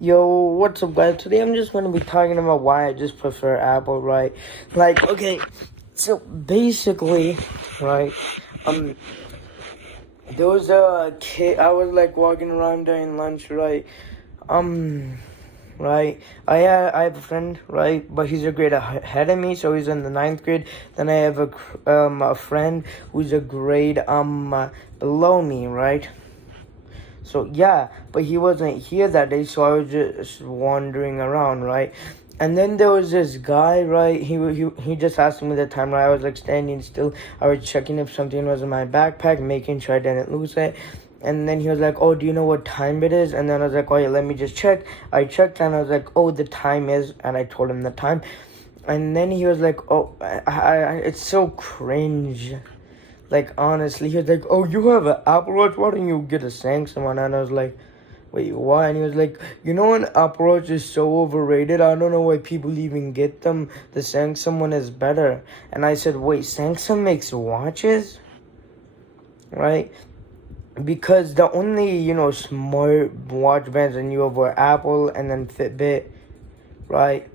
Yo, what's up, guys? Today I'm just going to be talking about why I just prefer Apple, right? Like, okay, so basically, right, um, there was a kid, I was like walking around during lunch, right? Um, right, I have a friend, right, but he's a grade ahead of me, so he's in the ninth grade. Then I have a friend who's a grade, below me, right? So yeah, but he wasn't here that day, so I was just wandering around, right? And then there was this guy, right? He just asked me the time, right? I was like standing still. I was checking if something was in my backpack, making sure I didn't lose it. And then he was like, "Oh, do you know what time it is?" And then I was like, "Oh yeah, let me just check." I checked and I was like, "Oh, the time is," and I told him the time. And then he was like, "Oh, it's so cringe." Like, honestly, he was like, "Oh, you have an Apple Watch? Why don't you get a Samsung one?" And I was like, "Wait, why?" And he was like, "You know, an Apple Watch is so overrated. I don't know why people even get them. The Samsung one is better." And I said, "Wait, Samsung makes watches?" Right? Because the only, smart watch brands I knew of were Apple and then Fitbit, right?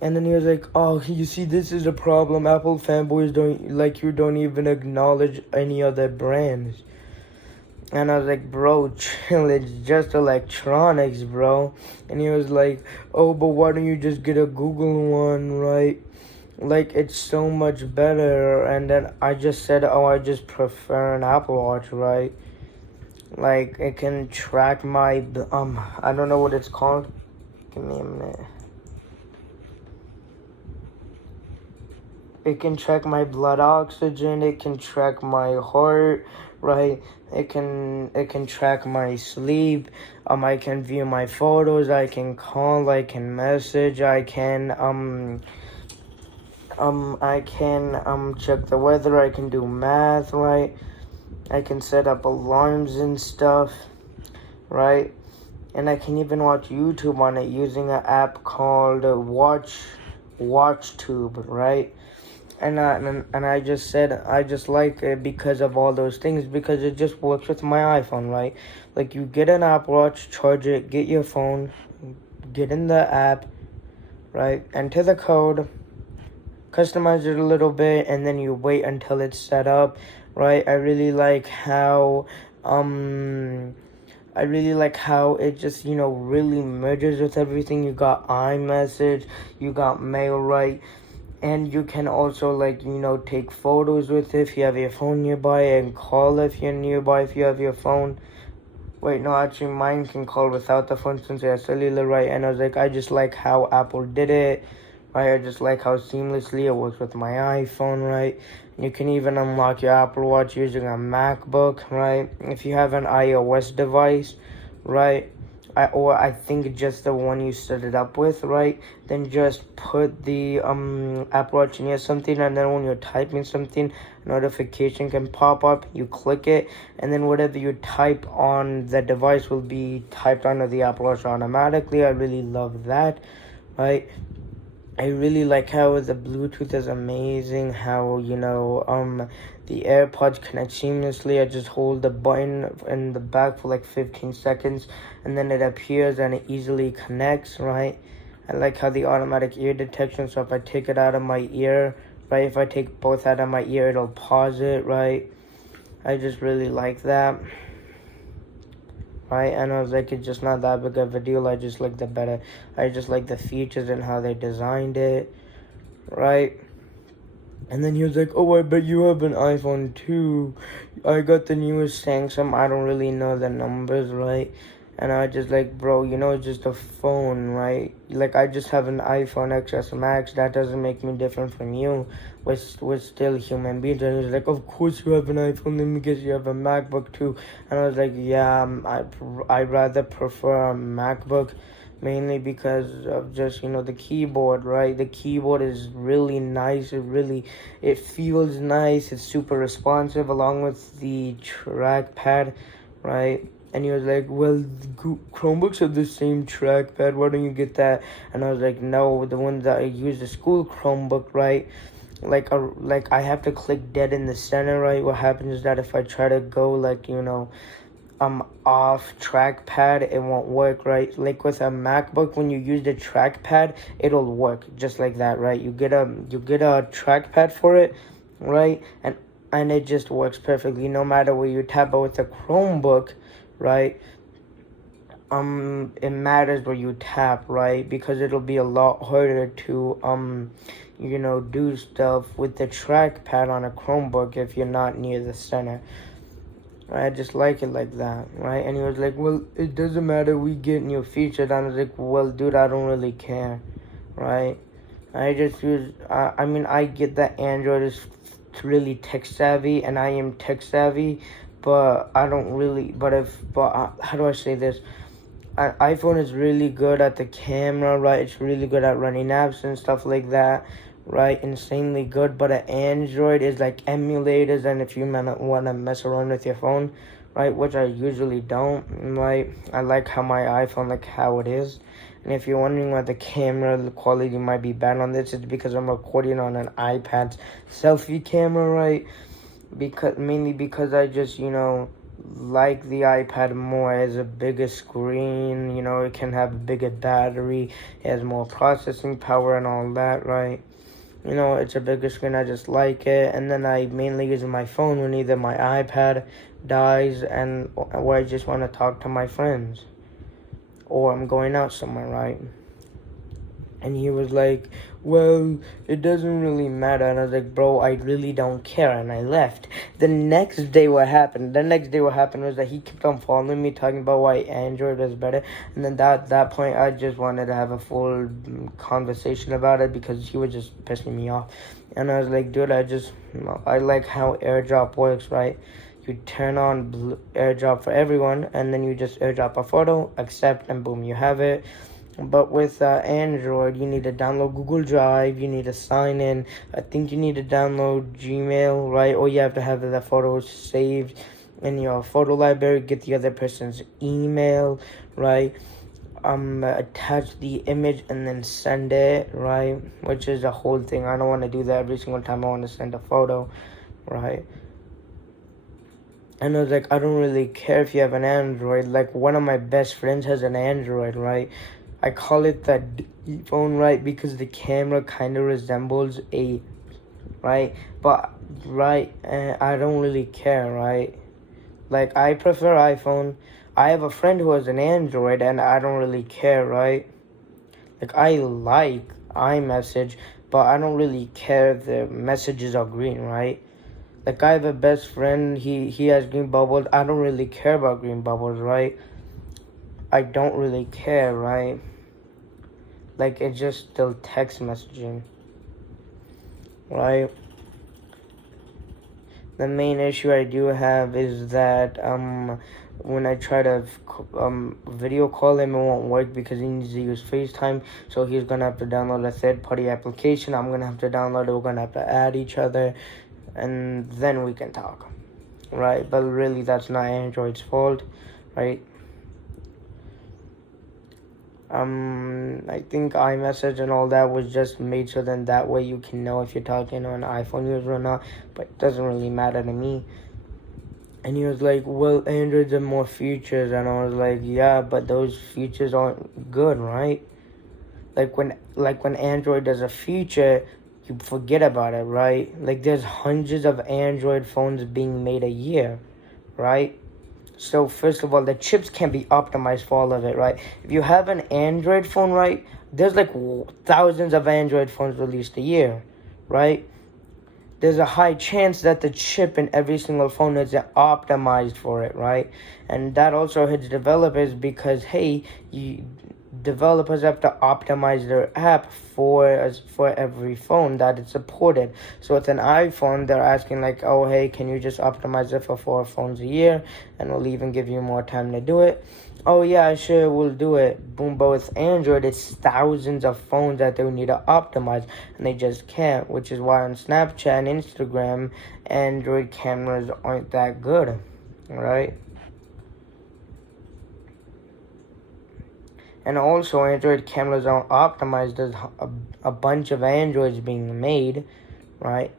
And then he was like, "Oh, you see, this is a problem. Apple fanboys don't even acknowledge any other brands." And I was like, "Bro, chill. It's just electronics, bro." And he was like, "Oh, but why don't you just get a Google one, right? Like, it's so much better." And then I just said, "Oh, I just prefer an Apple Watch, right? Like, it can track my, I don't know what it's called. Give me a minute. It can track my blood oxygen. It can track my heart, right? It can track my sleep. I can view my photos. I can call. I can message. I can check the weather. I can do math, right? I can set up alarms and stuff, right? And I can even watch YouTube on it using an app called WatchTube, right? And I just said I just like it because of all those things, because it just works with my iPhone, right? Like, you get an Apple Watch, charge it, get your phone, get in the app, right? Enter the code, customize it a little bit, and then you wait until it's set up, right? I really like how it just, really merges with everything. You got iMessage, you got mail, right? And you can also, take photos with it if you have your phone nearby, and call if you're nearby if you have your phone. Wait, no, actually, mine can call without the phone since it has cellular, right? And I was like, I just like how Apple did it, right? I just like how seamlessly it works with my iPhone, right? You can even unlock your Apple Watch using a MacBook, right? If you have an iOS device, right? I think just the one you set it up with, right? Then just put the Apple Watch near something, and then when you're typing something, a notification can pop up. You click it, and then whatever you type on the device will be typed onto the Apple Watch automatically. I really love that, right? I really like how the Bluetooth is amazing. How, the AirPods connect seamlessly. I just hold the button in the back for like 15 seconds, and then it appears and it easily connects, right? I like how the automatic ear detection. So if I take it out of my ear, right? If I take both out of my ear, it'll pause it, right? I just really like that. Right, and I was like, it's just not that big of a deal. I just like the features and how they designed it, right? And then he was like, "Oh, I bet you have an iPhone too. I got the newest Samsung. I don't really know the numbers, right?" And I just like, "Bro, it's just a phone, right? Like, I just have an iPhone XS Max. That doesn't make me different from you. We're still human beings." And he was like, "Of course you have an iPhone, then because you have a MacBook too." And I was like, "Yeah, I rather prefer a MacBook." Mainly because of just, the keyboard, right? The keyboard is really nice. It feels nice. It's super responsive, along with the trackpad, right? And he was like, "Well, Chromebooks have the same trackpad. Why don't you get that?" And I was like, "No, the one that I use, the school Chromebook, right? Like I have to click dead in the center, right? What happens is that if I try to go, off trackpad, it won't work, right? Like with a MacBook, when you use the trackpad, it'll work just like that, right? You get a trackpad for it, right? And it just works perfectly no matter where you tap. But with a Chromebook, right, it matters where you tap, right? Because it'll be a lot harder to do stuff with the trackpad on a Chromebook if you're not near the center. I just like it like that, right? And he was like, well, it doesn't matter, we get new features. And I was like, well, dude, I don't really care, right? I just use, I get that Android is really tech savvy, and I am tech savvy, but I don't really, how do I say this? iPhone is really good at the camera, right? It's really good at running apps and stuff like that, right? Insanely good. But an Android is like emulators, and if you want to mess around with your phone, right, which I usually don't, right? I like how my iPhone, like how it is. And if you're wondering why the camera the quality might be bad on this, it's because I'm recording on an iPad selfie camera, right? Mainly because I just, like the iPad more. It has a bigger screen, it can have a bigger battery, it has more processing power and all that, right? It's a bigger screen, I just like it. And then I mainly use my phone when either my iPad dies or I just want to talk to my friends, or I'm going out somewhere, right? And he was like, well, it doesn't really matter. And I was like, bro, I really don't care. And I left. The next day what happened was that he kept on following me, talking about why Android was better. And then that point, I just wanted to have a full conversation about it because he was just pissing me off. And I was like, dude, I like how AirDrop works, right? You turn on AirDrop for everyone, and then you just AirDrop a photo, accept, and boom, you have it. But with Android, you need to download Google Drive, you need to sign in, I think you need to download Gmail, right? Or you have to have the photos saved in your photo library, get the other person's email, right? Attach the image and then send it, right? Which is a whole thing. I don't want to do that every single time I want to send a photo, right? And I was like, I don't really care if you have an Android. Like, one of my best friends has an Android, right? I call it the phone, right? Because the camera kind of resembles a, right? But, right, I don't really care, right? Like, I prefer iPhone. I have a friend who has an Android, and I don't really care, right? Like, I like iMessage, but I don't really care if the messages are green, right? Like, I have a best friend, he has green bubbles. I don't really care about green bubbles, right? I don't really care, right? Like, it's just still text messaging, right? The main issue I do have is that when I try to video call him, it won't work because he needs to use FaceTime. So he's gonna have to download a third-party application. I'm gonna have to download it. We're gonna have to add each other, and then we can talk, right? But really, that's not Android's fault, right? I think iMessage and all that was just made so then that way you can know if you're talking to an iPhone user or not, but it doesn't really matter to me. And he was like, well, Androids have more features, and I was like, yeah, but those features aren't good, right? Like when Android does a feature, you forget about it, right? Like, there's hundreds of Android phones being made a year, right? So first of all, the chips can be optimized for all of it, right? If you have an Android phone, right, there's like thousands of Android phones released a year, right? There's a high chance that the chip in every single phone is optimized for it, right? And that also hits developers because, hey, developers have to optimize their app for every phone that it's supported. So with an iPhone, they're asking like, oh, hey, can you just optimize it for 4 phones a year, and we'll even give you more time to do it. Oh yeah, sure, we'll do it. Boom. But with Android, it's thousands of phones that they need to optimize, and they just can't, which is why on Snapchat and Instagram, Android cameras aren't that good, right? And also, Android cameras aren't optimized. There's a bunch of Androids being made, right?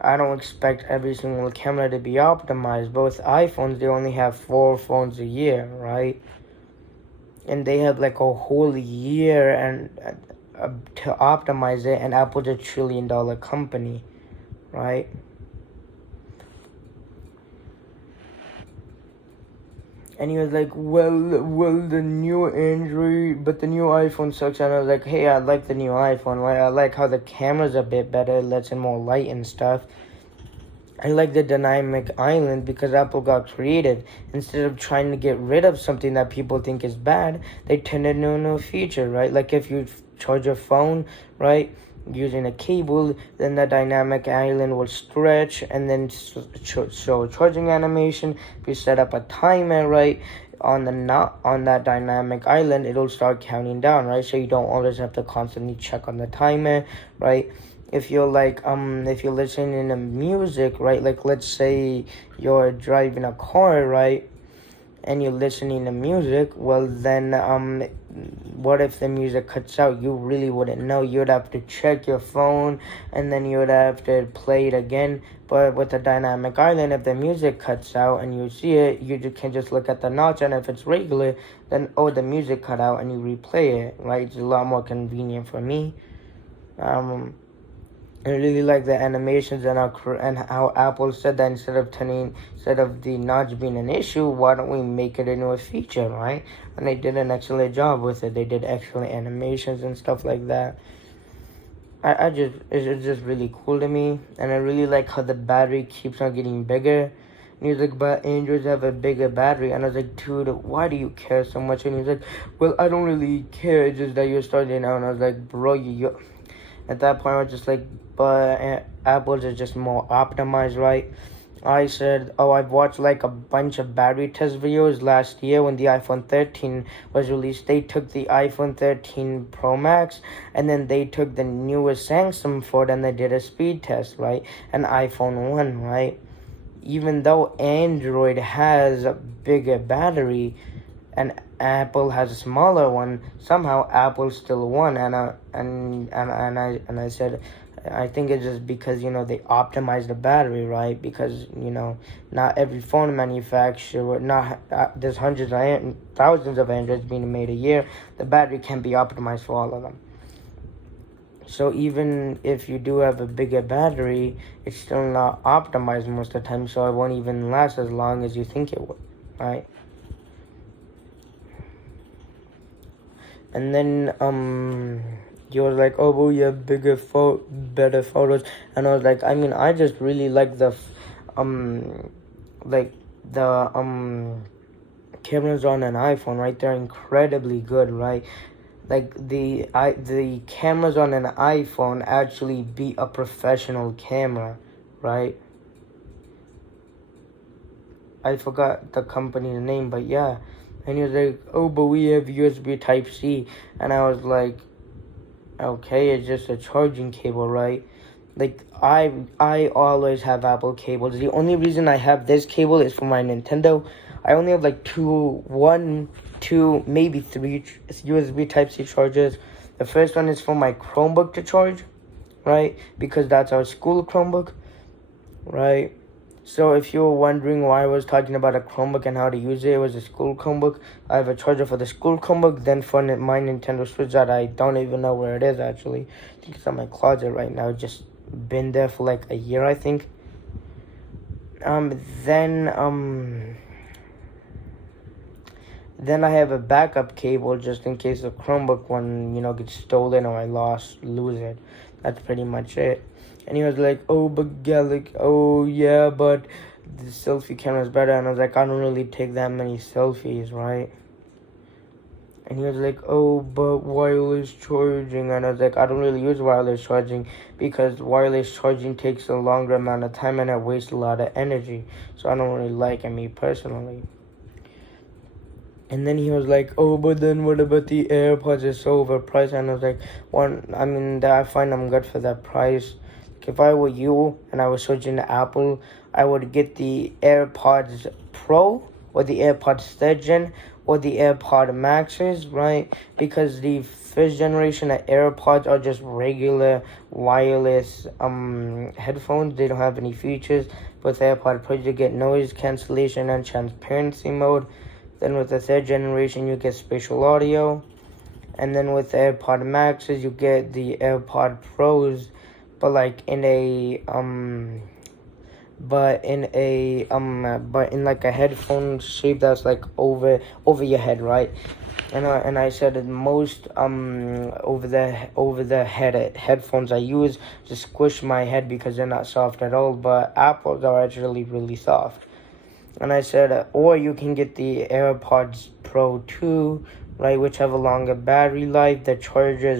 I don't expect every single camera to be optimized. But with iPhones, they only have 4 phones a year, right? And they have like a whole year to optimize it, and Apple's a $1 trillion company, right? And he was like, well, the new Android, but the new iPhone sucks. And I was like, hey, I like the new iPhone, right? I like how the camera's a bit better, it lets in more light and stuff. I like the dynamic island because Apple got creative. Instead of trying to get rid of something that people think is bad, they turned it into a new feature, right? Like if you charge your phone, right, using a cable, then the dynamic island will stretch and then show charging animation. If you set up a timer, right, on that dynamic island, it'll start counting down, right? So you don't always have to constantly check on the timer, right? If you're listening to music, right, like let's say you're driving a car, right, and you're listening to music, well then what if the music cuts out? You really wouldn't know. You'd have to check your phone and then you'd have to play it again. But with the dynamic island, if the music cuts out and you see it, you can just look at the notch, and if it's regular, then the music cut out and you replay it, right? It's a lot more convenient for me. I really like the animations and how Apple said that instead of the notch being an issue, why don't we make it into a feature, right? And they did an excellent job with it. They did excellent animations and stuff like that. It's just really cool to me, and I really like how the battery keeps on getting bigger. And he was like, but Androids have a bigger battery. And I was like, dude, why do you care so much? And he's like, well, I don't really care. It's just that you're starting out. And I was like, bro, at that point, I was just like, but Apple's is just more optimized, right? I said, I've watched like a bunch of battery test videos last year when the iPhone 13 was released. They took the iPhone 13 Pro Max and then they took the newest Samsung phone and they did a speed test, right? An iPhone 1, right? Even though Android has a bigger battery and Apple has a smaller one, somehow Apple still won. And I said, I think it's just because, they optimize the battery, right? Because, not every phone manufacturer, there's hundreds of thousands of Androids being made a year. The battery can be optimized for all of them. So even if you do have a bigger battery, it's still not optimized most of the time, so it won't even last as long as you think it would, right? And then, you was like, oh, well, you have better photos. And I was like, I just really like the cameras on an iPhone, right? They're incredibly good, right? Like, the cameras on an iPhone actually beat a professional camera, right? I forgot the company name, but yeah. And he was like, oh, but we have USB Type-C. And I was like, okay, it's just a charging cable, right? Like, I always have Apple cables. The only reason I have this cable is for my Nintendo. I only have like two, maybe 3 USB Type-C chargers. The first one is for my Chromebook to charge, right? Because that's our school Chromebook, right? So if you were wondering why I was talking about a Chromebook and how to use it, it was a school Chromebook. I have a charger for the school Chromebook, then for my Nintendo Switch that I don't even know where it is, actually. I think it's in my closet right now. It's just been there for like a year, I think. Then I have a backup cable just in case the Chromebook one, gets stolen or I lose it. That's pretty much it. And he was like, oh, but yeah, but the selfie camera is better. And I was like, I don't really take that many selfies, right? And he was like, oh, but wireless charging. And I was like, I don't really use wireless charging because wireless charging takes a longer amount of time and it wastes a lot of energy. So I don't really like it, me personally. And then he was like, oh, but then what about the AirPods? It's so overpriced. And I was like, I find them good for that price. If I were you and I was switching to Apple, I would get the AirPods Pro or the AirPods 3rd Gen or the AirPod Maxes, right? Because the first generation of AirPods are just regular wireless headphones. They don't have any features. With AirPod Pros, you get noise cancellation and transparency mode. Then with the third generation, you get spatial audio. And then with the AirPod Maxes, you get the AirPod Pros, but like in a but in like a headphone shape that's like over your head, right? And I said that most over the head headphones I use just squish my head because they're not soft at all, but Apple's are actually really soft. And I said, or you can get the AirPods Pro 2, right, which have a longer battery life. The charger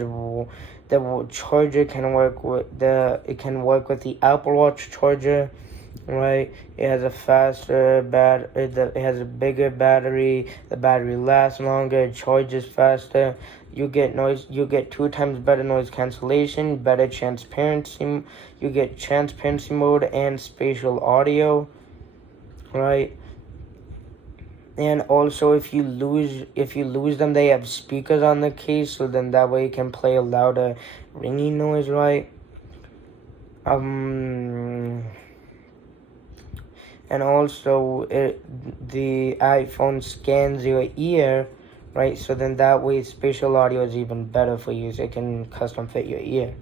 can work with the Apple Watch charger, right? It has a faster it has a bigger battery. The battery lasts longer. It charges faster. You get 2 times better noise cancellation, better transparency. You get transparency mode and spatial audio, right? And also, if you lose them, they have speakers on the case, so then that way you can play a louder ringing noise, right? And also the iPhone scans your ear, right? So then that way spatial audio is even better for you, so it can custom fit your ear.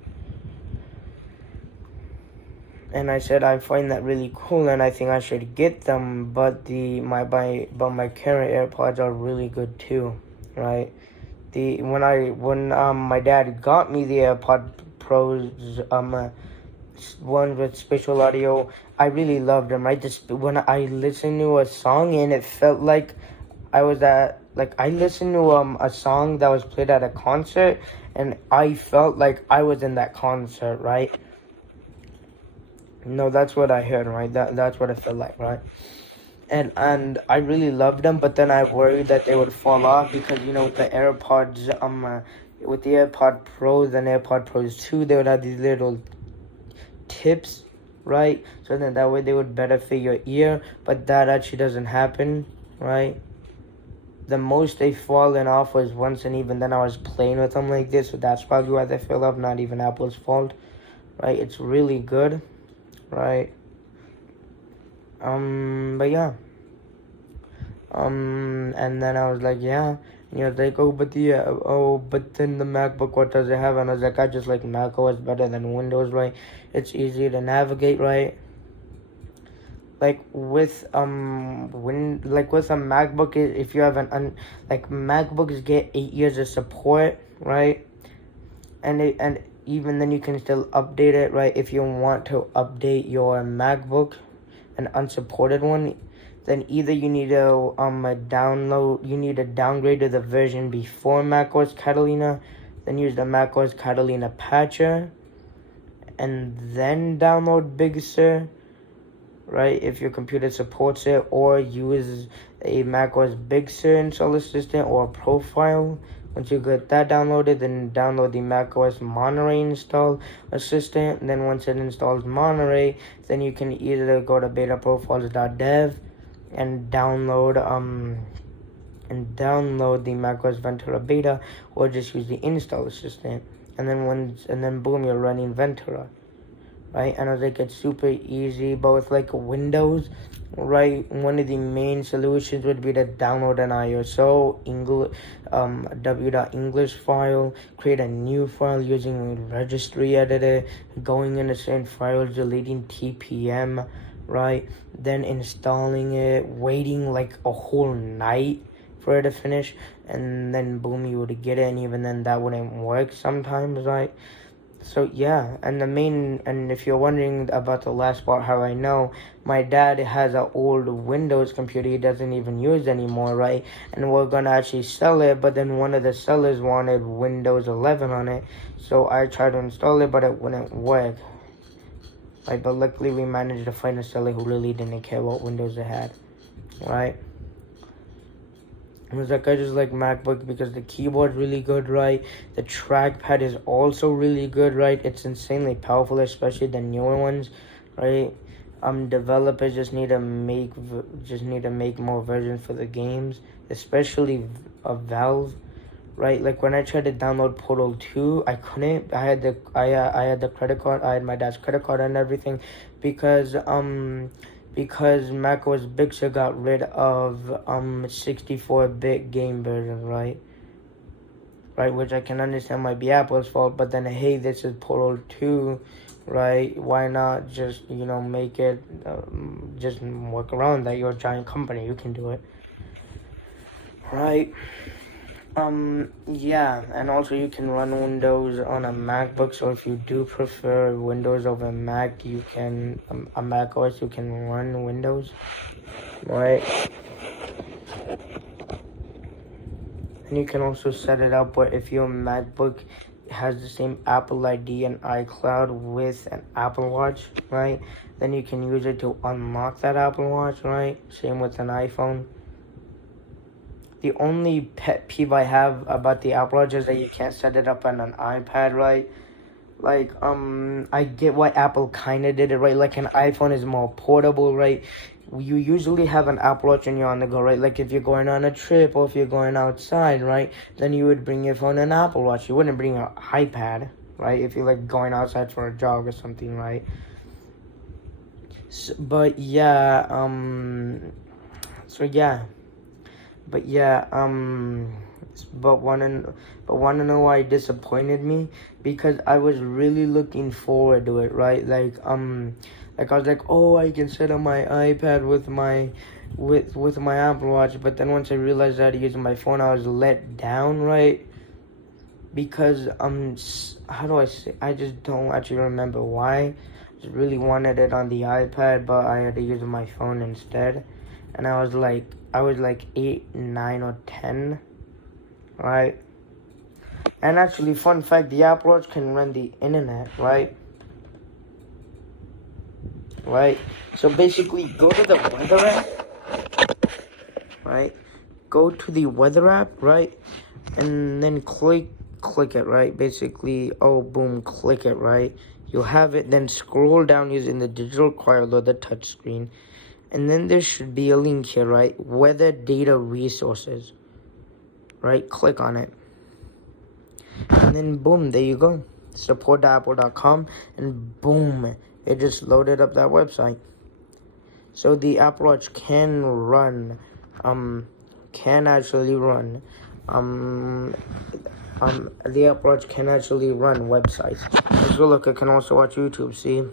And I said I find that really cool, and I think I should get them. But my current AirPods are really good too, right? When my dad got me the AirPod Pros one with spatial audio, I really loved them. When I listened to a song and it felt like I listened to a song that was played at a concert, and I felt like I was in that concert, right? No, that's what I heard, right? That's what it felt like, right? And I really loved them, but then I worried that they would fall off because the AirPods with the AirPod Pros and AirPod Pros 2, they would have these little tips, right? So then that way they would better fit your ear, but that actually doesn't happen, right? The most they've fallen off was once, and even then I was playing with them like this, so that's probably why they fell off, not even Apple's fault, right? It's really good, right? But yeah. And then I was like, yeah. And he was like, but then the MacBook, what does it have? And I was like, I just like Mac OS better than Windows, right? It's easier to navigate, right? Like with a MacBook, if you have MacBooks get 8 years of support, right? And even then you can still update it, right? If you want to update your MacBook, an unsupported one, then either you need to downgrade to the version before macOS Catalina, then use the macOS Catalina patcher, and then download Big Sur, right? If your computer supports it, or use a macOS Big Sur install assistant or a profile. Once you get that downloaded, then download the macOS Monterey install assistant. And then once it installs Monterey, then you can either go to betaprofiles.dev and download the macOS Ventura beta, or just use the install assistant. And then boom, you're running Ventura, right? And I was like, it's super easy. But with Windows, right, one of the main solutions would be to download an ISO w.english file, create a new file using registry editor, going into certain files, deleting TPM, right? Then installing it, waiting like a whole night for it to finish, and then boom, you would get it. And even then that wouldn't work sometimes, right? So yeah, and if you're wondering about the last part, how I know, my dad has an old Windows computer he doesn't even use anymore, right? And we're gonna actually sell it, but then one of the sellers wanted Windows 11 on it, so I tried to install it, but it wouldn't work. Right, but luckily we managed to find a seller who really didn't care what Windows it had, right? I was like, I just like MacBook because the keyboard's really good, right? The trackpad is also really good, right? It's insanely powerful, especially the newer ones, right? developers just need to make more versions for the games, especially Valve, right? Like when I tried to download Portal 2, I couldn't. I had the credit card. I had my dad's credit card and everything, because macOS Big Sur got rid of 64-bit game version, right? Right, which I can understand might be Apple's fault, but then hey, this is Portal 2, right? Why not just make it just work around that? You're a giant company, you can do it, right? Yeah, and also you can run Windows on a MacBook. So if you do prefer Windows over Mac, you can a Mac OS, you can run Windows, right? And you can also set it up where if your MacBook has the same Apple ID and iCloud with an Apple Watch, right? Then you can use it to unlock that Apple Watch, right? Same with an iPhone. The only pet peeve I have about the Apple Watch is that you can't set it up on an iPad, right? Like, I get why Apple kind of did it, right? Like, an iPhone is more portable, right? You usually have an Apple Watch when you're on the go, right? Like, if you're going on a trip or if you're going outside, right? Then you would bring your phone and Apple Watch. You wouldn't bring an iPad, right? If you're, like, going outside for a jog or something, right? But yeah, wanna know why it disappointed me? Because I was really looking forward to it, right? Like I was like, oh, I can set up my iPad with my Apple Watch, but then once I realized I had to use my phone, I was let down, right? Because how do I say? I just don't actually remember why. I just really wanted it on the iPad, but I had to use my phone instead, and I was like 8, 9, or 10, right? And actually, fun fact, the Apple Watch can run the internet, right? Right? So basically, go to the weather app, right? Go to the weather app, right? And then click it, right? Basically, oh, boom, click it, right? You'll have it, then scroll down using the digital quad or the touch screen. And then there should be a link here, right? Weather data resources, right? Click on it. And then boom, there you go. Support.apple.com, and boom, it just loaded up that website. So the Apple Watch can actually run the Apple Watch can actually run websites. So look, I can also watch YouTube, see?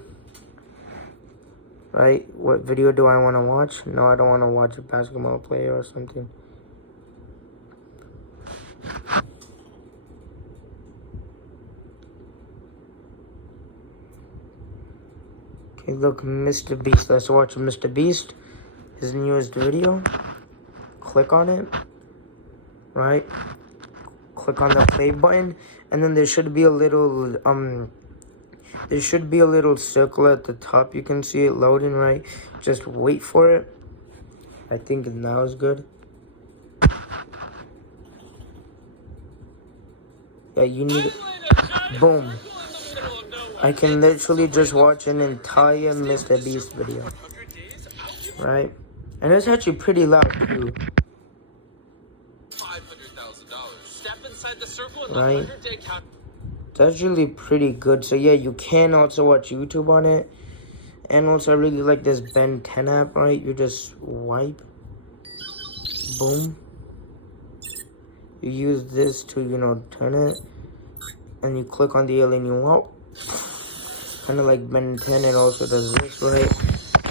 Right? What video do I want to watch? No, I don't want to watch a basketball player or something. Okay, look, Mr. Beast. Let's watch Mr. Beast. His newest video. Click on it. Right? Click on the play button. And then there should be a little, circle at the top. You can see it loading, right? Just wait for it. I think now is good. Yeah, you need it. Boom. I can literally just watch an entire Mr. Beast video. Right? And it's actually pretty loud too. Right? It's actually pretty good. So yeah, you can also watch YouTube on it. And also I really like this Ben 10 app, right? You just wipe. Boom. You use this to, turn it. And you click on the alien you want. Kind of like Ben 10, it also does this, right?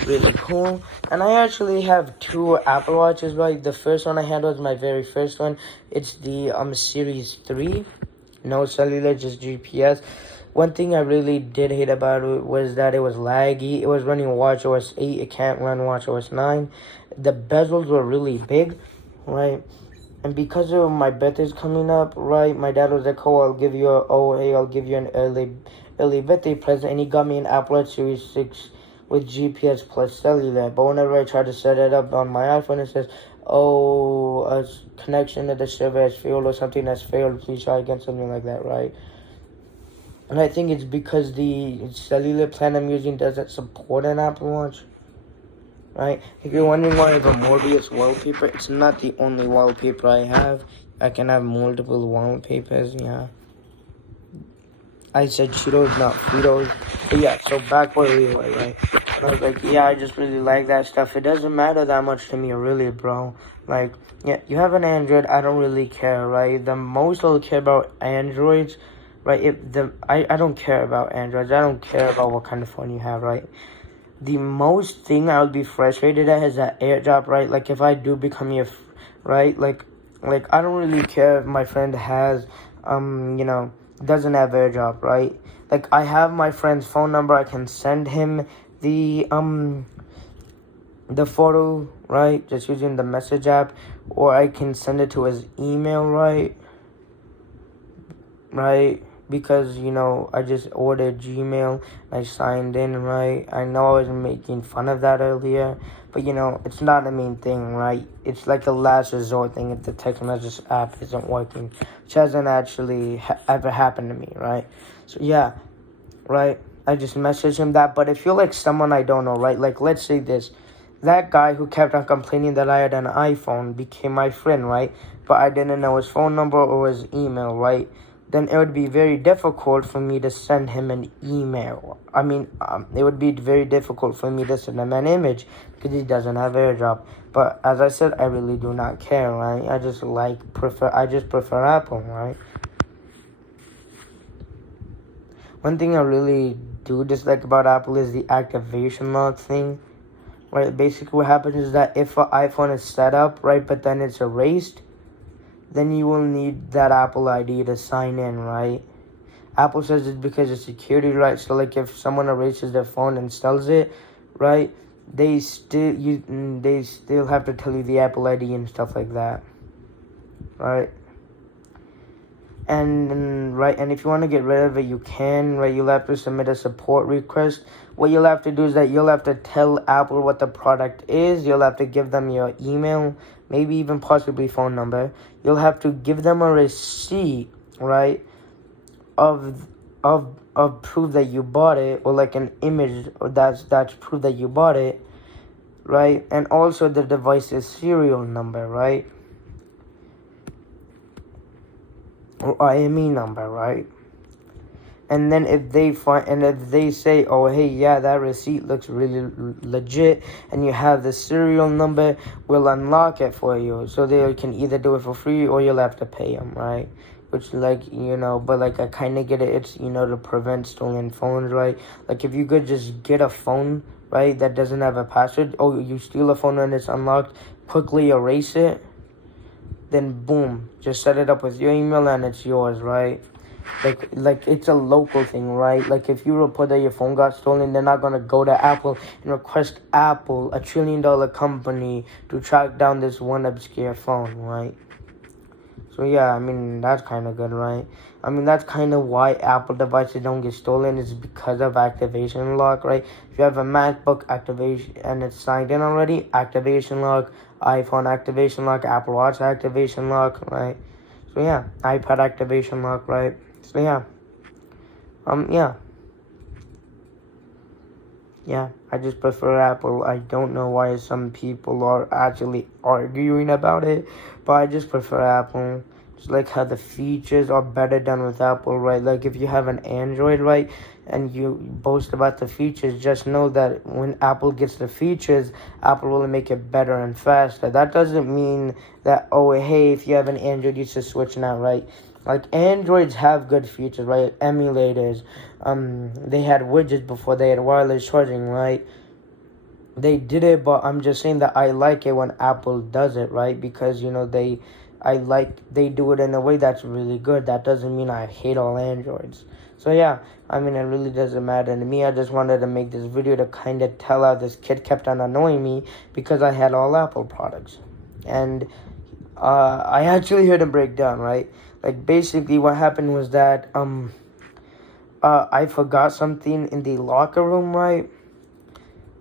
Really cool. And I actually have 2 Apple Watches, right? The first one I had was my very first one. It's the Series 3. No cellular, just GPS. One thing I really did hate about it was that it was laggy. It was running watchOS 8. It can't run watchOS 9. The bezels were really big, right? And because of my birthday's coming up, right? My dad was like, I'll give you an early birthday present. And he got me an Apple Watch Series 6 with GPS plus cellular. But whenever I try to set it up on my iPhone, it says, a connection to the server has failed or something has failed. Please try again, something like that, right? And I think it's because the cellular plan I'm using doesn't support an Apple Watch. Right? If you're wondering why I have a Morbius wallpaper, it's not the only wallpaper I have. I can have multiple wallpapers, yeah. I said Cheetos, not Fritos. But yeah, so back where we were, right? And I was like, yeah, I just really like that stuff. It doesn't matter that much to me, really, bro. Like, yeah, you have an Android, I don't really care, right? The most I'll care about Androids, right? I don't care about Androids. I don't care about what kind of phone you have, right? The most thing I would be frustrated at is that AirDrop, right? Like, if I do become your, right? Like I don't really care if my friend has, doesn't have AirDrop, right? Like, I have my friend's phone number. I can send him the photo, right? Just using the message app, or I can send it to his email, right? Because, I just ordered Gmail. I signed in, right? I know I was making fun of that earlier, but, it's not the main thing, right? It's like a last resort thing if the text message app isn't working, which hasn't actually ever happened to me, right? So, yeah, right? I just messaged him that, but if you're like someone I don't know, right? Like, let's say that guy who kept on complaining that I had an iPhone became my friend, right? But I didn't know his phone number or his email, right? Then it would be very difficult for me to send him an email. It would be very difficult for me to send him an image because he doesn't have AirDrop. But as I said, I really do not care, right? I just prefer Apple, right? One thing I really do dislike about Apple is the activation lock thing, right? Basically what happens is that if an iPhone is set up, right, but then it's erased, then you will need that Apple ID to sign in, right? Apple says it's because of security, right? So, like, if someone erases their phone and sells it, right, they still have to tell you the Apple ID and stuff like that, right? And if you want to get rid of it, you can, right? You'll have to submit a support request. What you'll have to do is that you'll have to tell Apple what the product is. You'll have to give them your email, maybe even possibly phone number. You'll have to give them a receipt, right, of proof that you bought it, or like an image or that's proof that you bought it, right? And also the device's serial number, right? Or IME number, right? And then if they say, oh, hey, yeah, that receipt looks really legit, and you have the serial number, we'll unlock it for you. So they can either do it for free or you'll have to pay them, right? Which, but I kind of get it. It's, to prevent stolen phones, right? Like, if you could just get a phone, right, that doesn't have a password, you steal a phone and it's unlocked, quickly erase it, then boom, just set it up with your email and it's yours, right? Like it's a local thing, right? Like, if you report that your phone got stolen, they're not gonna go to Apple and request Apple, $1 trillion company, to track down this one obscure phone, right? So yeah, that's kind of good, right? That's kind of why Apple devices don't get stolen, is because of activation lock, right? If you have a MacBook activation and it's signed in already, activation lock, iPhone activation lock, Apple Watch activation lock, right? So yeah, iPad activation lock, right? So yeah, yeah, I just prefer Apple. I don't know why some people are actually arguing about it, but I just prefer Apple. Just like how the features are better done with Apple, right? Like, if you have an Android, right, and you boast about the features, just know that when Apple gets the features, Apple will make it better and faster. That doesn't mean that, oh, hey, if you have an Android, you should switch now, right? Like, Androids have good features, right? Emulators. They had widgets before they had wireless charging, right? They did it, but I'm just saying that I like it when Apple does it, right? Because, they do it in a way that's really good. That doesn't mean I hate all Androids. So yeah, it really doesn't matter to me. I just wanted to make this video to kind of tell how this kid kept on annoying me because I had all Apple products. And I actually heard him break down, right? Like, basically what happened was that I forgot something in the locker room, right?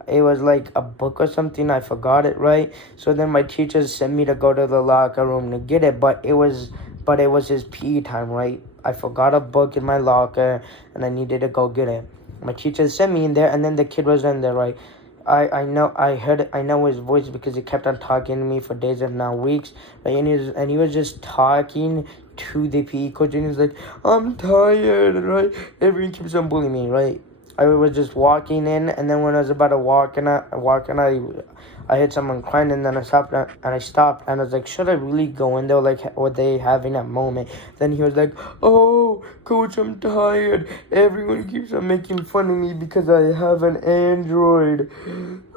It was like a book or something. I forgot it, right? So then my teachers sent me to go to the locker room to get it, but it was but it was his PE time, right? I forgot a book in my locker, and I needed to go get it. My teacher sent me in there, and then the kid was in there, right? I know his voice because he kept on talking to me for days, if not weeks. Right? And he was just talking to the PE coach, and he's like, "I'm tired," right? Everyone keeps on bullying me, right? I was just walking in, and then when I was about to walk in, I heard someone crying, and then I stopped, and I was like, should I really go in there? Like, were they having a moment? Then he was like, "Oh, coach, I'm tired. Everyone keeps on making fun of me because I have an Android.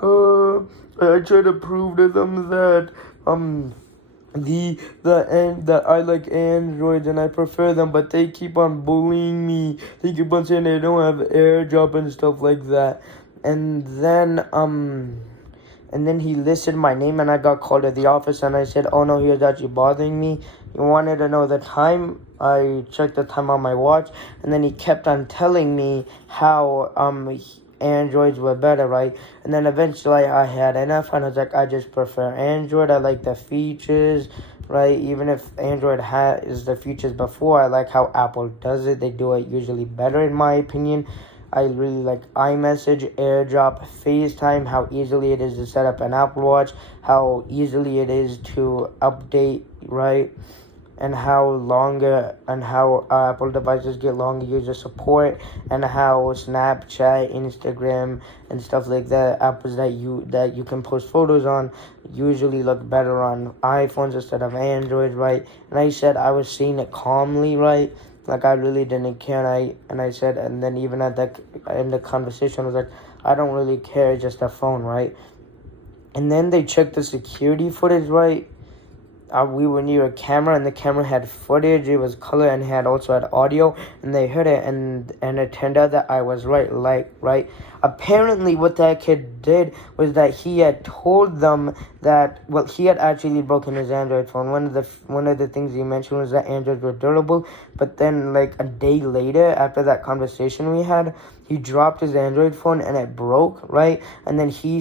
I try to prove to them that that I like Androids and I prefer them, but they keep on bullying me. They keep on saying they don't have AirDrop and stuff like that." And then he listed my name, and I got called to the office, and I said, "Oh no, he was actually bothering me. He wanted to know the time." I checked the time on my watch, and then he kept on telling me how Androids were better, right? And then eventually I had enough, and I was like, I just prefer Android. I like the features, right? Even if Android has the features before, I like how Apple does it. They do it usually better, in my opinion. I really like iMessage, AirDrop, FaceTime, how easily it is to set up an Apple Watch, how easily it is to update, right? And how Apple devices get longer user support, and how Snapchat, Instagram, and stuff like that, apps that you can post photos on, usually look better on iPhones instead of Android, right? And I said I was saying it calmly, right? Like, I really didn't care, and I said, and then even at that in the conversation, I was like, I don't really care, it's just a phone, right? And then they checked the security footage, right? We were near a camera, and the camera had footage. It was color and also had audio, and they heard it, and it turned out that I was right. Right. Apparently, what that kid did was that he had told them that, well, he had actually broken his Android phone. One of the things he mentioned was that Androids were durable, but then like a day later, after that conversation we had, he dropped his Android phone and it broke, right? And then he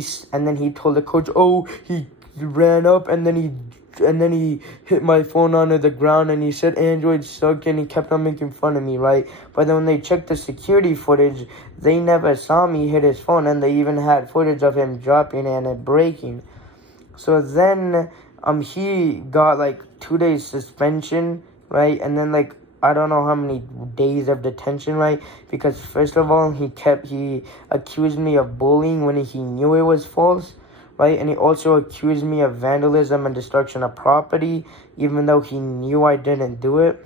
told the coach, "Oh, he ran up and then he hit my phone onto the ground, and he said Android sucked, and he kept on making fun of me, right?" But then when they checked the security footage, they never saw me hit his phone, and they even had footage of him dropping and it breaking. So then he got like 2 days suspension, right? And then like I don't know how many days of detention, right? Because first of all, he accused me of bullying when he knew it was false, right? And he also accused me of vandalism and destruction of property, even though he knew I didn't do it.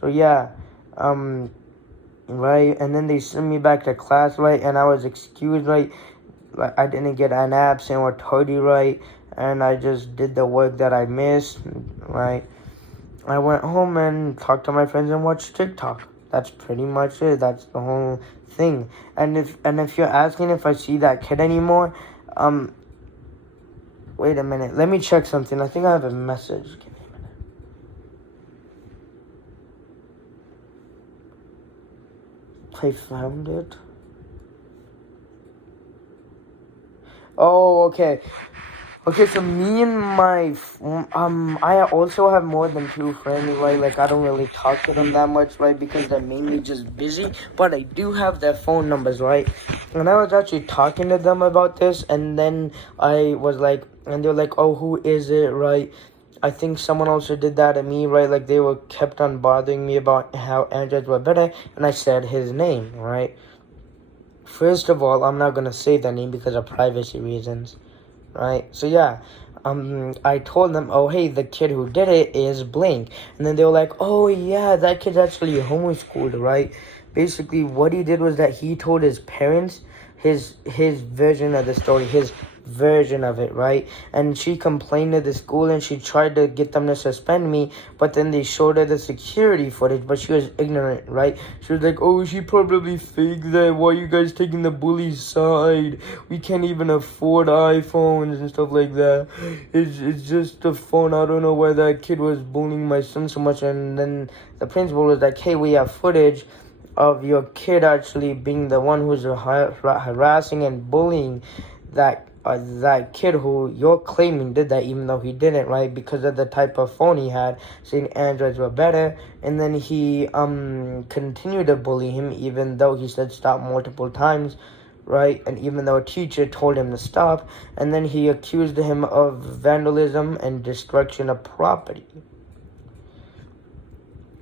So yeah, right? And then they sent me back to class, right? And I was excused, right? Like, I didn't get an absent or tardy, right? And I just did the work that I missed, right? I went home and talked to my friends and watched TikTok. That's pretty much it. That's the whole thing. And if you're asking if I see that kid anymore, wait a minute. Let me check something. I think I have a message. Give me a minute. I found it. Oh, okay. Okay, so me and I also have more than 2 friends, right? Like, I don't really talk to them that much, right? Because they're mainly just busy. But I do have their phone numbers, right? And I was actually talking to them about this, and then I was like, and they're like, "Oh, who is it?" Right? I think someone also did that to me, right? Like, they were kept on bothering me about how Androids were better, and I said his name, right? First of all, I'm not gonna say the name because of privacy reasons. Right, so yeah, I told them, "Oh, hey, the kid who did it is blank," and then they were like, "Oh yeah, that kid's actually homeschooled," right? Basically, what he did was that he told his parents his version of the story, his version of it, right? And she complained to the school, and she tried to get them to suspend me, but then they showed her the security footage, but she was ignorant, right? She was like, "Oh, she probably faked that. Why are you guys taking the bully's side? We can't even afford iPhones and stuff like that. It's just a phone. I don't know why that kid was bullying my son so much." And then the principal was like, "Hey, we have footage of your kid actually being the one who's harassing and bullying that that kid who you're claiming did that, even though he didn't, right? Because of the type of phone he had, saying Androids were better, and then he continued to bully him, even though he said stop multiple times, right? And even though a teacher told him to stop, and then he accused him of vandalism and destruction of property,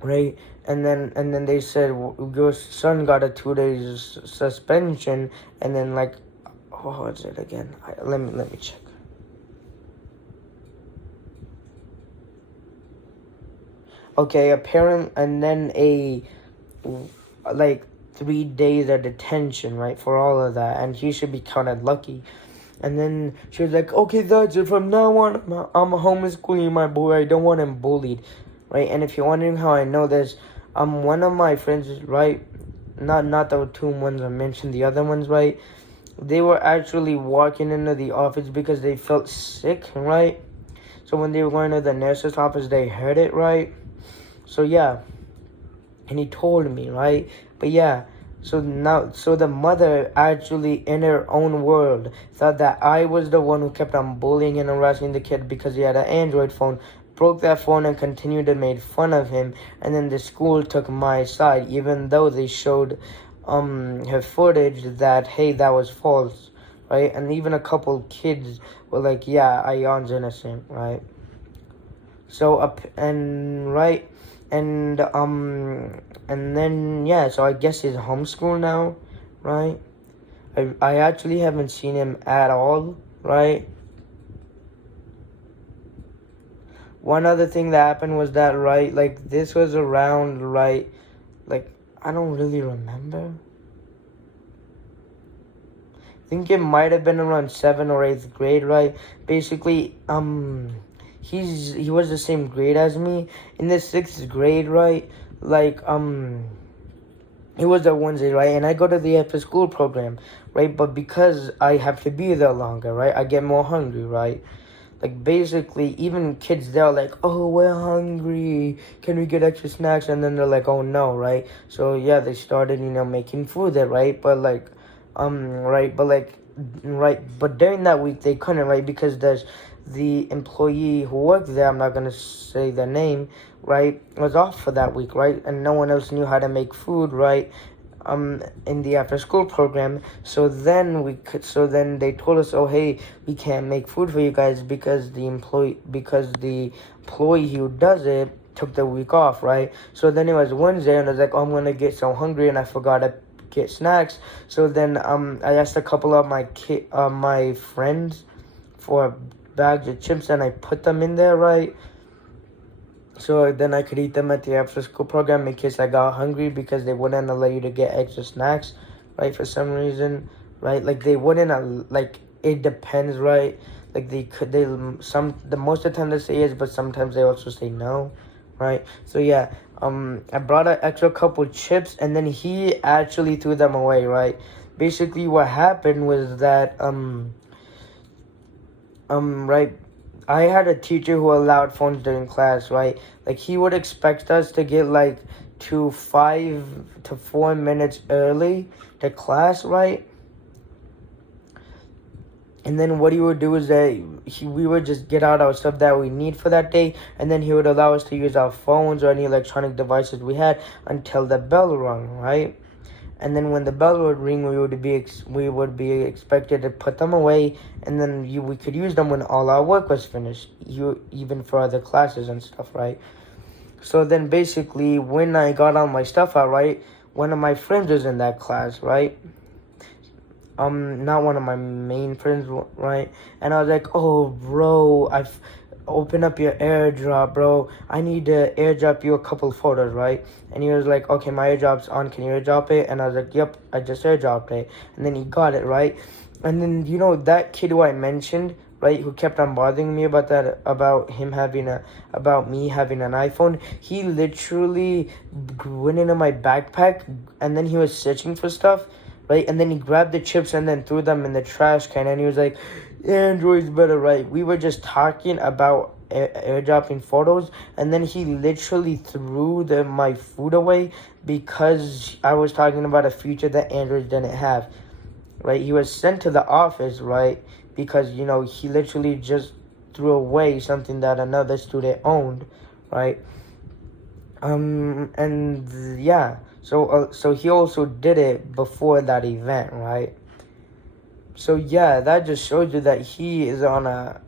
right? And then they said your son got a 2 days suspension, and then like, what was it again? Let me check. Okay, apparent, and then like 3 days of detention, right, for all of that, and he should be counted lucky. And then she was like, okay, that's it. From now on, I'm homeschooling my boy. I don't want him bullied, right? And if you're wondering how I know this, one of my friends, right, not the two ones I mentioned, the other ones, right, they were actually walking into the office because they felt sick, right? So when they were going to the nurse's office, they heard it, right? So yeah, and he told me, right? But yeah, so the mother actually, in her own world, thought that I was the one who kept on bullying and harassing the kid because he had an Android phone, broke that phone and continued to make fun of him, and then the school took my side, even though they showed her footage that, hey, that was false, right? And even a couple kids were like, yeah, Ayan's innocent, right? So and then yeah, so I guess he's homeschooled now, right? I actually haven't seen him at all, right? One other thing that happened was that, right, like this was around, right, like I don't really remember. I think it might have been around 7th or 8th grade, right? Basically, he was the same grade as me. In the 6th grade, right? Like, it was a Wednesday, right? And I go to the after school program, right? But because I have to be there longer, right? I get more hungry, right? Like, basically, even kids, they're like, oh, we're hungry. Can we get extra snacks? And then they're like, oh, no, right? So, yeah, they started, making food there, right? But, like, but during that week, they couldn't, right? Because there's the employee who worked there, I'm not going to say their name, right, was off for that week, right? And no one else knew how to make food, right? In the after school program. So then they told us, oh, hey, we can't make food for you guys because the employee who does it took the week off, right? So then it was Wednesday, and I was like, oh, I'm gonna get so hungry, and I forgot to get snacks. So then I asked a couple of my friends for bags of chips, and I put them in there, right? So then I could eat them at the after school program in case I got hungry, because they wouldn't allow you to get extra snacks, right? For some reason, right? Like they wouldn't, like it depends, right? Like the most of the time they say yes, but sometimes they also say no, right? So yeah, I brought an extra couple chips, and then he actually threw them away, right? Basically what happened was that, right, I had a teacher who allowed phones during class, right? Like, he would expect us to get, like, 5 to 4 minutes early to class, right? And then what he would do is that we would just get out our stuff that we need for that day, and then he would allow us to use our phones or any electronic devices we had until the bell rung, right? And then when the bell would ring, we would be expected to put them away, and then we could use them when all our work was finished, even for other classes and stuff, right? So then basically, when I got all my stuff out, right, one of my friends was in that class, right? Not one of my main friends, right? And I was like, oh, bro, I've open up your airdrop, bro. I need to airdrop you a couple photos, right? And he was like, okay, my airdrop's on, can you airdrop it? And I was like, yep, I just airdropped it. And then he got it, right? And then, that kid who I mentioned, right, who kept on bothering me about me having an iPhone, he literally went into my backpack, and then he was searching for stuff, right? And then he grabbed the chips and then threw them in the trash can, and he was like, Android's better, right? We were just talking about airdropping photos, and then he literally threw my food away because I was talking about a feature that Android didn't have, right? He was sent to the office, right, because, you know, he literally just threw away something that another student owned, right? And yeah, so he also did it before that event, right? So yeah, that just shows you that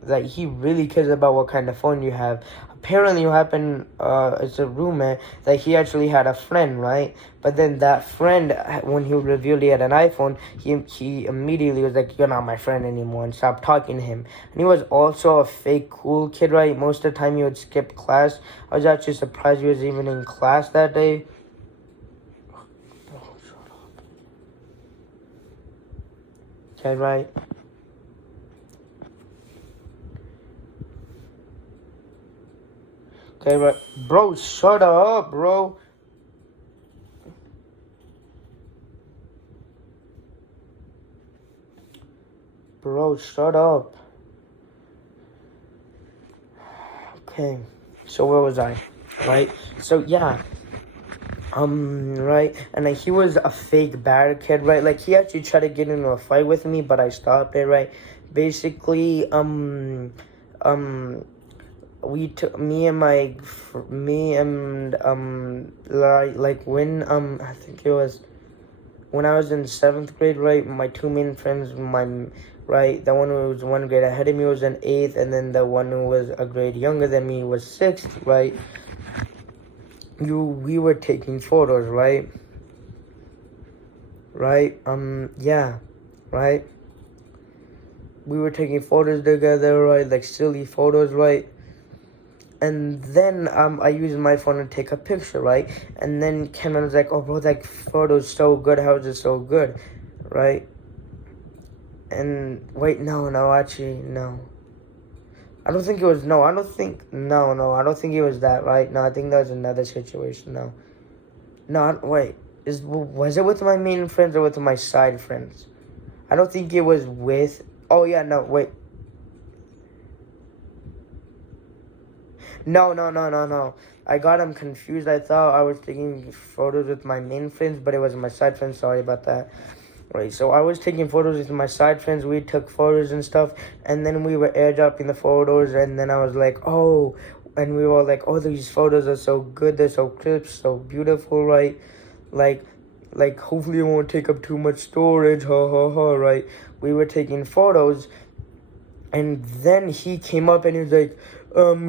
that he really cares about what kind of phone you have. Apparently, what happened? It's a rumor that he actually had a friend, right? But then that friend, when he revealed he had an iPhone, he immediately was like, "You're not my friend anymore," and stopped talking to him. And he was also a fake cool kid, right? Most of the time, he would skip class. I was actually surprised he was even in class that day. Okay, right. Okay, right. Bro, shut up, bro. Bro, shut up. Okay. So where was I? Right? So yeah. Right, and like he was a fake bad kid, right? Like he actually tried to get into a fight with me, but I stopped it, right? Basically, um, me and like when I think it was when I was in 7th grade, right? My two main friends, right, the one who was 1 grade ahead of me was in 8th, and then the one who was a grade younger than me was 6th, right? We were taking photos, right? Right? Yeah, right? We were taking photos together, right? Like silly photos, right? And then I used my phone to take a picture, right? And then Cameron was like, "Oh, bro, that photo's so good. How is it so good?" Right? And wait, no, actually, no. I don't think it was, no, I don't think, no, I don't think it was that, right? No, I think that was another situation, no. No, wait, was it with my main friends or with my side friends? I don't think it was with, oh yeah, no, wait. No. I got him confused. I thought I was taking photos with my main friends, but it was my side friends. Sorry about that. Right, so I was taking photos with my side friends. We took photos and stuff, and then we were airdropping the photos, and then I was like, oh, and we were like, oh, these photos are so good. They're so crisp, so beautiful, right? Like, hopefully it won't take up too much storage, ha ha ha, right? We were taking photos, and then he came up and he was like,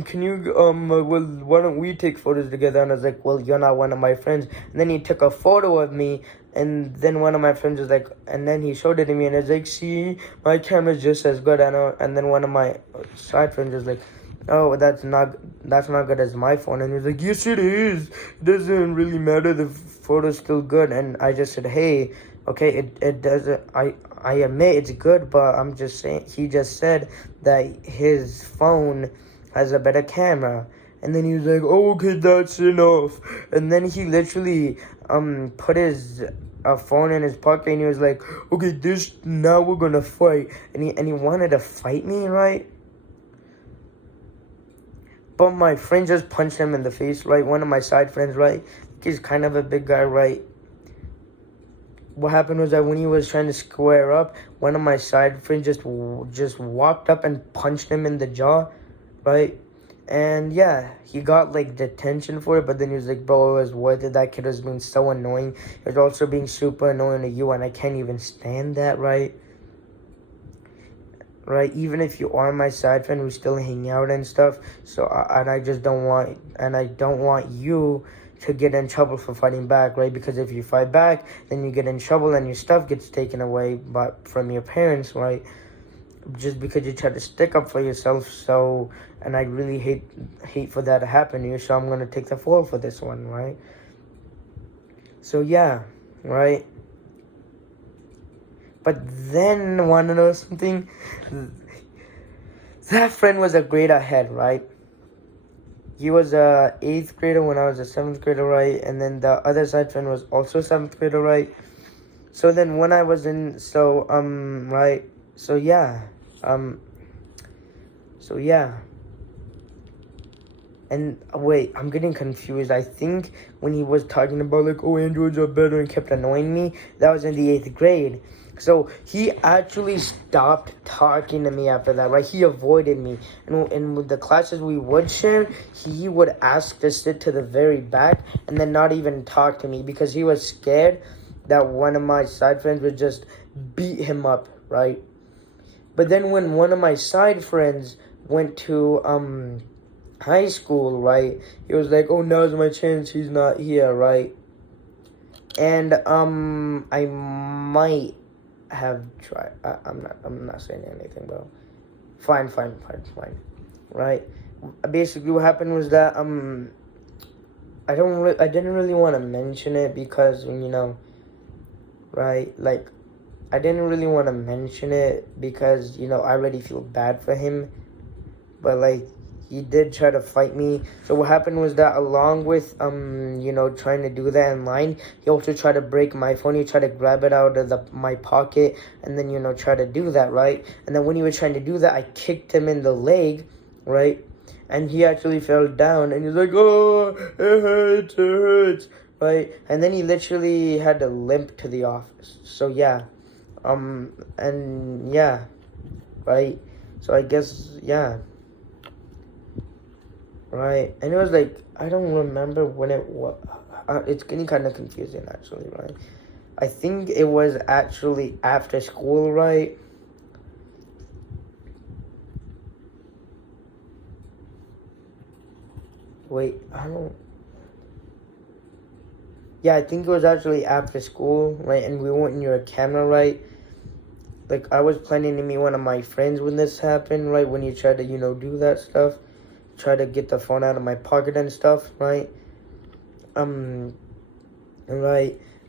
can you, well, why don't we take photos together? And I was like, well, you're not one of my friends. And then he took a photo of me, and then one of my friends was like, and then he showed it to me, and I was like, see, my camera's just as good. And then one of my side friends was like, oh, that's not good as my phone. And he was like, yes, it is. It doesn't really matter. The photo's still good. And I just said, hey, okay, it doesn't, I admit it's good, but I'm just saying, he just said that his phone has a better camera. And then he was like, oh, okay, that's enough. And then he literally put his phone in his pocket, and he was like, okay, now we're gonna fight. And he wanted to fight me, right? But my friend just punched him in the face, right? One of my side friends, right? He's kind of a big guy, right? What happened was that when he was trying to square up, one of my side friends just walked up and punched him in the jaw, right? And yeah, he got like detention for it, but then he was like, bro, it was worth it. That kid was being so annoying. He was also being super annoying to you, and I can't even stand that, right? Right, even if you are my side friend, we still hang out and stuff. So, and I don't want you to get in trouble for fighting back, right? Because if you fight back, then you get in trouble and your stuff gets taken away from your parents, right? Just because you try to stick up for yourself. So, and I really hate for that to happen to you. So I'm gonna take the fall for this one, right? So yeah, right. But then, wanna know something? That friend was a grade ahead, right? He was a 8th grader when I was a 7th grader, right? And then the other side friend was also 7th grader, right? So then when I was right? So yeah, so yeah. And wait, I'm getting confused. I think when he was talking about like, oh, androids are better and kept annoying me, that was in the 8th grade. So he actually stopped talking to me after that, right? He avoided me. And with the classes we would share, he would ask to sit to the very back and then not even talk to me because he was scared that one of my side friends would just beat him up, right? But then when one of my side friends went to high school, right, he was like, oh, now's my chance, he's not here, right? And I might have tried. I'm not saying anything, bro. Fine. Right? Basically what happened was that I didn't really want to mention it because, right, like I didn't really want to mention it because, I already feel bad for him. But, like, he did try to fight me. So what happened was that along with, trying to do that in line, he also tried to break my phone. He tried to grab it out of my pocket and then, try to do that, right? And then when he was trying to do that, I kicked him in the leg, right? And he actually fell down and he's like, oh, it hurts, right? And then he literally had to limp to the office. So, yeah. And, yeah, right? So I guess, yeah. Right, and it was like, I don't remember when it was. It's getting kind of confusing, actually, right? I think it was actually after school, right? Wait, I don't. Yeah, I think it was actually after school, right? And we went near a camera, right? Like, I was planning to meet one of my friends when this happened, right? When you tried to, do that stuff. Try to get the phone out of my pocket and stuff, right? Right.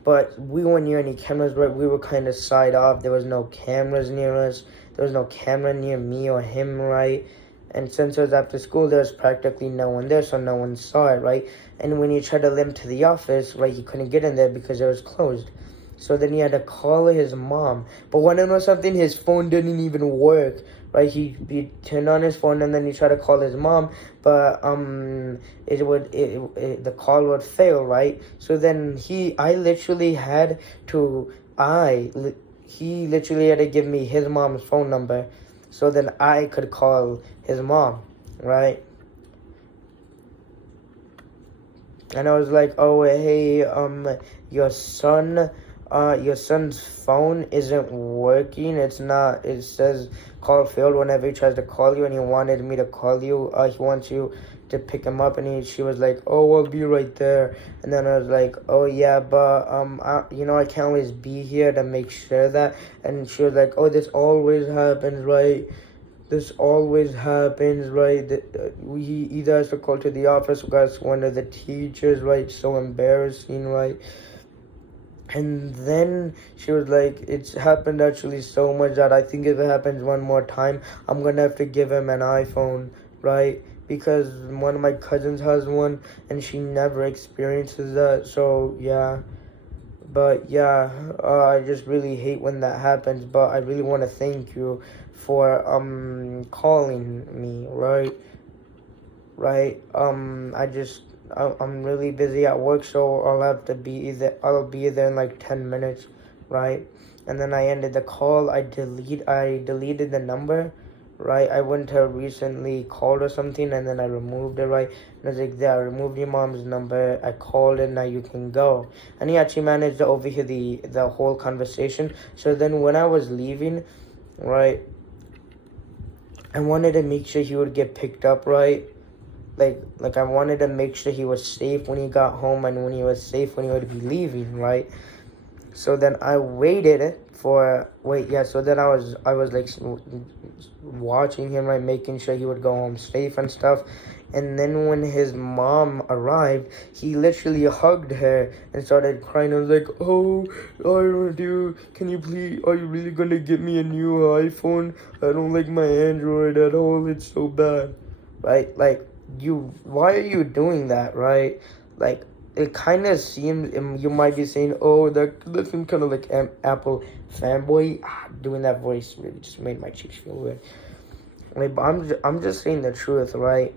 But we weren't near any cameras, right? We were kind of side off. There was no cameras near us. There was no camera near me or him, right? And since it was after school, there was practically no one there, so no one saw it, right? And when he tried to limp to the office, right, he couldn't get in there because it was closed. So then he had to call his mom. But want to know something? His phone didn't even work, right? He turned on his phone and then he tried to call his mom, but the call would fail, right? So then he literally had to give me his mom's phone number, so then I could call his mom, right? And I was like, oh, hey, your son's phone isn't working. It says call failed whenever he tries to call you, and he wanted me to call you. He wants you to pick him up, and she was like, oh, I'll be right there. And then I was like, oh, yeah, but, I can't always be here to make sure that. And she was like, oh, this always happens, right? This always happens, right? He either has to call to the office or ask one of the teachers, right? So embarrassing, right? And then she was like, it's happened actually so much that I think if it happens one more time, I'm going to have to give him an iPhone, right? Because one of my cousins has one and she never experiences that. So, yeah. But, yeah, I just really hate when that happens. But I really want to thank you for calling me, right? Right? I'm really busy at work, so I'll be there in like 10 minutes, right? And then I ended the call. I deleted the number, right? I wouldn't have recently called or something, and then I removed it, right? And I was like, there, I removed your mom's number. I called it, now you can go. And he actually managed to overhear the whole conversation. So then when I was leaving, right, I wanted to make sure he would get picked up, right? Like I wanted to make sure he was safe when he got home and when he was safe when he would be leaving, right? So then I waited so then I was like watching him, right, making sure he would go home safe and stuff. And then when his mom arrived, he literally hugged her and started crying. I was like, oh, can you please, are you really gonna get me a new iPhone? I don't like my Android at all, it's so bad, right? Like, why are you doing that, right? Like, it kind of seems, you might be saying, oh, that seems kind of like Apple fanboy. Doing that voice really just made my cheeks feel weird. Like, but I'm just saying the truth, right?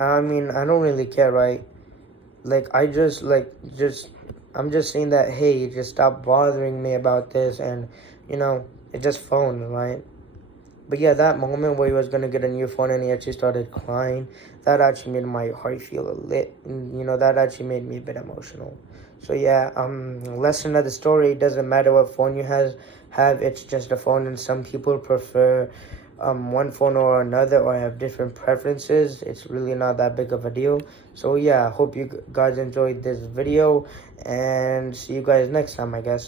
I mean, I don't really care, right? Like, I'm just saying that, hey, just stop bothering me about this, and, you know, it's just phone, right? But yeah, that moment where he was gonna get a new phone and he actually started crying, that actually made my heart feel a lit, you know, that actually made me a bit emotional. So yeah, lesson of the story, it doesn't matter what phone you have, it's just a phone, and some people prefer one phone or another, or have different preferences. It's really not that big of a deal. So yeah, hope you guys enjoyed this video, and see you guys next time, I guess.